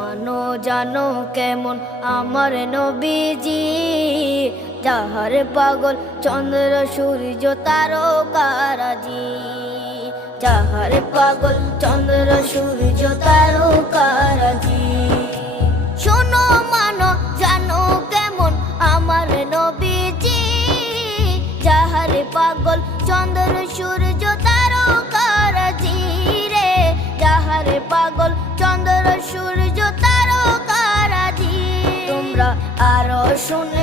মানো জানো কেমন আমার নবীজি, যাহার পাগল চন্দ্র সূর্য তারকারাজি, যাহার পাগল চন্দ্র সূর্য তারকারাজি। শোনো মানো জানো কেমন আমার নবীজি, যাহার পাগল চন্দ্র সূর্য তারকারাজি রে, যাহার পাগল চন্দ্র সূর্য তারকারাজি। তোমরা আরো শুনে